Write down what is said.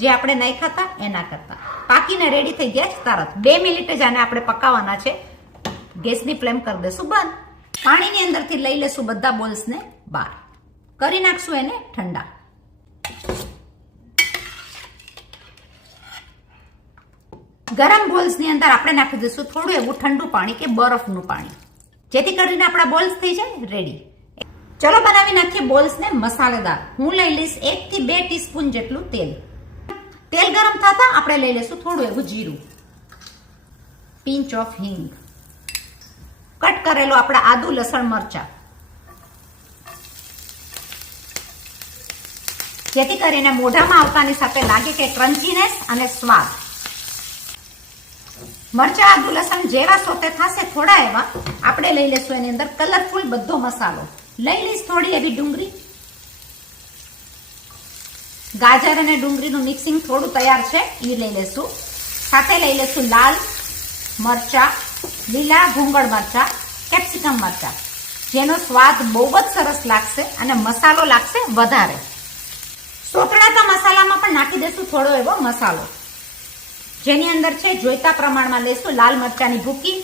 જે આપણે નાખ્યા હતા એના કરતા. પાકીને રેડી થઈ ગયા તરત 2 મિનિટ જ આને આપણે પકાવવાના છે. ગેસની ફ્લેમ કરી દેશું બંધ. પાણીની અંદરથી લઈ લેશું બધા બોલ્સને બહાર. કરી નાખશું એને ઠંડા. ગરમ બોલ્સની અંદર આપણે નાખી દઈશું થોડું એવું ઠંડુ પાણી કે બરફનું પાણી, જેથી કરીને આપણા બોલ્સ થઈ જાય રેડી. ચલો બનાવી નાખીએ બોલ્સને મસાલેદાર. હું લઈ લઈશ 1 થી 2 ટીસ્પૂન જેટલું તેલ. તેલ ગરમ થતા આપણે લઈ લઈશું થોડું એવું જીરું, પિંચ ઓફ હિંગ, કટ કરેલો આપણા આદુ લસણ મરચા, જેથી કરીને મોઢામાં આવતાની સાથે લાગે કે ક્રન્ચીનેસ અને સ્વાદ. મરચા આદુ લસણ જેવા સોતે થશે થોડા એવા આપણે લઈ લેશું એની અંદર કલરફુલ બધો મસાલો. લઈ લઈશ થોડી એવી ડુંગળી, ગાજર અને ડુંગળીનું મિક્સિંગ થોડું તૈયાર છે એ લઈ લેશું. સાથે લઈ લેશું લાલ મરચા, લીલા ભૂંગળ મરચા, કેપ્સિકમ મરચા, જેનો સ્વાદ બહુ જ સરસ લાગશે અને મસાલો લાગશે વધારે. સોતળાતા મસાલામાં પણ નાખી દેશું થોડો એવો મસાલો, જેની અંદર છે જોઈતા પ્રમાણમાં લેશું લાલ મરચાની ભૂકી,